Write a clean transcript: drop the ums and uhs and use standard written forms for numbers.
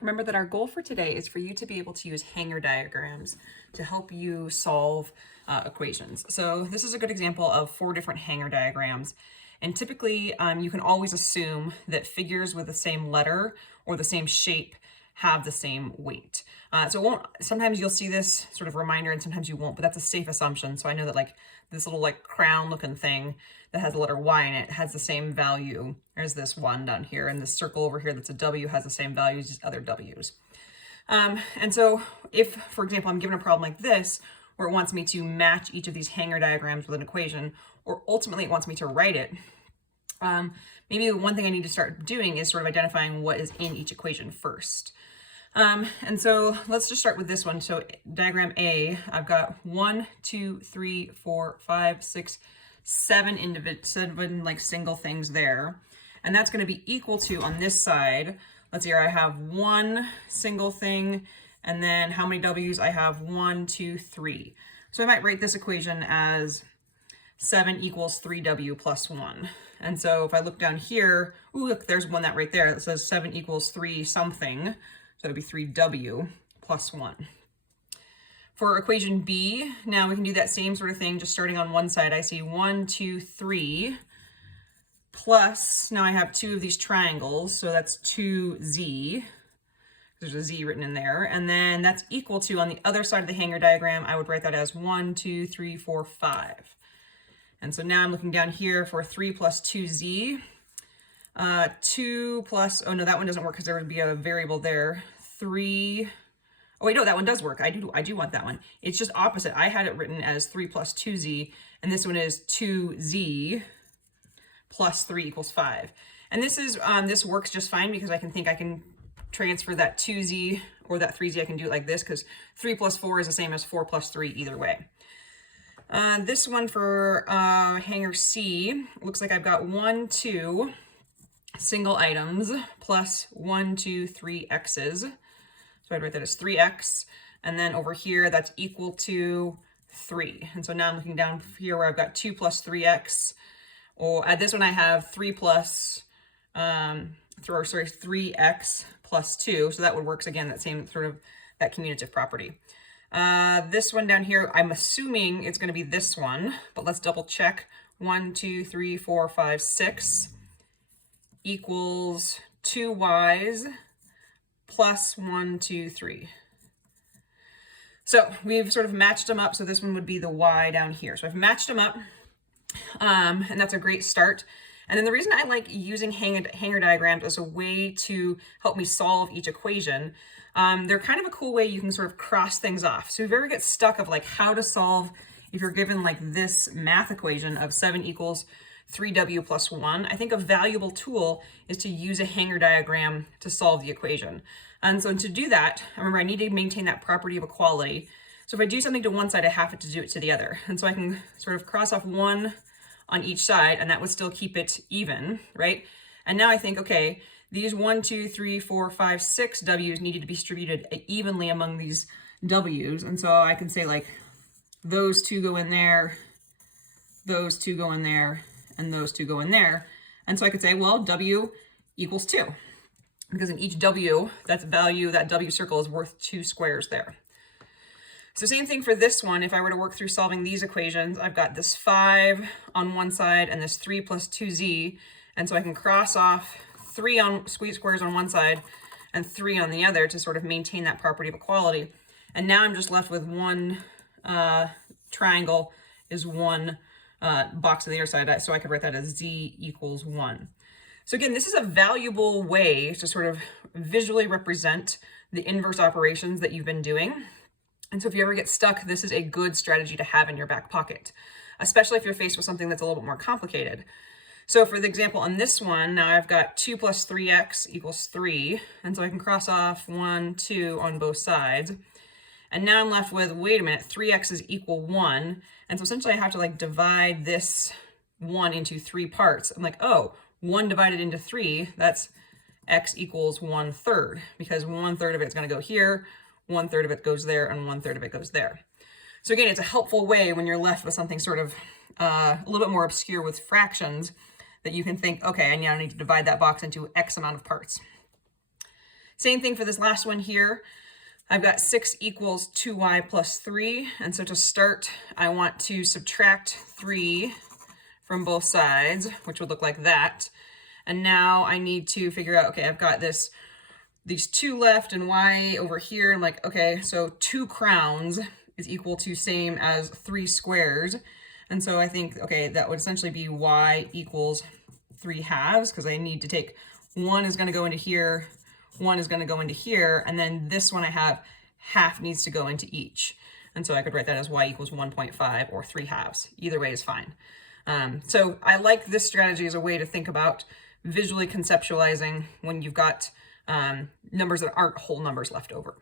Remember that our goal for today is for you to be able to use hanger diagrams to help you solve equations. So this is a good example of 4 different hanger diagrams. And typically you can always assume that figures with the same letter or the same shape have the same weight. So it won't, sometimes you'll see this sort of reminder and sometimes you won't, but that's a safe assumption. So I know that like this little like crown looking thing that has the letter Y in it has the same value as this one down here, and this circle over here that's a W has the same value as other W's. And so if, for example, I'm given a problem like this, where it wants me to match each of these hanger diagrams with an equation, or ultimately it wants me to write it, maybe one thing I need to start doing is sort of identifying what is in each equation first. And so let's just start with this one. So diagram A, I've got 1, 2, 3, 4, 5, 6, 7 like single things there. And that's going to be equal to, on this side, let's see here, I have 1 single thing, and then how many W's? I have 1, 2, 3. So I might write this equation as 7 equals 3W plus 1. And so if I look down here, ooh, look, there's one that right there that says 7 equals 3 something. So it'd be 3W plus 1. For equation B, now we can do that same sort of thing, just starting on one side. I see 1, 2, 3, plus, now I have 2 of these triangles, so that's 2Z. There's a Z written in there. And then that's equal to, on the other side of the hanger diagram, I would write that as 1, 2, 3, 4, 5. And so now I'm looking down here for 3 plus 2Z. 2 plus, oh no, that one doesn't work because there would be a variable there. 3, oh wait, no, that one does work. I do want that one. It's just opposite. I had it written as 3 plus 2Z, and this one is 2Z plus 3 equals 5. And this is, this works just fine because I can transfer that 2Z or that 3Z, I can do it like this because 3 plus 4 is the same as 4 plus 3 either way. This one for hanger C, looks like I've got 1, 2 single items plus 1, 2, 3 X's. So I'd write that as 3X. And then over here, that's equal to 3. And so now I'm looking down here where I've got 2 plus 3X. Or at this one, I have 3 plus, 3X plus 2. So that would work again, that same sort of, that commutative property. This one down here, I'm assuming it's going to be this one, but let's double check. 1, 2, 3, 4, 5, 6 equals 2Y's plus 1, 2, 3. So we've sort of matched them up. So this one would be the Y down here. So I've matched them up, and that's a great start. And then the reason I like using hanger diagrams as a way to help me solve each equation, they're kind of a cool way you can sort of cross things off. So if you ever get stuck of like how to solve, if you're given like this math equation of 7 equals 3W plus 1, I think a valuable tool is to use a hanger diagram to solve the equation. And so to do that, remember I need to maintain that property of equality. So if I do something to one side, I have to do it to the other. And so I can sort of cross off 1 on each side, and that would still keep it even, right? And now I think, okay, these 1, 2, 3, 4, 5, 6 W's needed to be distributed evenly among these W's. And so I can say like, those 2 go in there, those 2 go in there, and those 2 go in there. And so I could say, well, W equals 2. Because in each W, that's value, that W circle is worth 2 squares there. So same thing for this one. If I were to work through solving these equations, I've got this 5 on one side and this 3 plus 2Z. And so I can cross off 3 on squares on one side and 3 on the other to sort of maintain that property of equality. And now I'm just left with one triangle is one box on the other side. So I could write that as Z equals 1. So again, this is a valuable way to sort of visually represent the inverse operations that you've been doing. And so if you ever get stuck, this is a good strategy to have in your back pocket, especially if you're faced with something that's a little bit more complicated. So for the example on this one, now I've got 2 plus 3x equals 3. And so I can cross off 1, 2 on both sides. And now I'm left with, wait a minute, 3x is equal 1. And so essentially I have to like divide this 1 into 3 parts. I'm like, oh, 1 divided into 3, that's x equals 1/3, because 1/3 of it's going to go here, 1/3 of it goes there, and 1/3 of it goes there. So again, it's a helpful way when you're left with something sort of a little bit more obscure with fractions that you can think, okay, I now need to divide that box into X amount of parts. Same thing for this last one here. I've got 6 equals 2y plus 3. And so to start, I want to subtract 3 from both sides, which would look like that. And now I need to figure out, okay, I've got these 2 left and y over here. I'm like, okay, so 2 crowns is equal to same as 3 squares. And so I think, okay, that would essentially be y equals 3 halves, because I need to take, one is going to go into here, one is going to go into here, and then this one I have half needs to go into each. And so I could write that as y equals 1.5 or 3 halves. Either way is fine. So I like this strategy as a way to think about visually conceptualizing when you've got numbers that aren't whole numbers left over.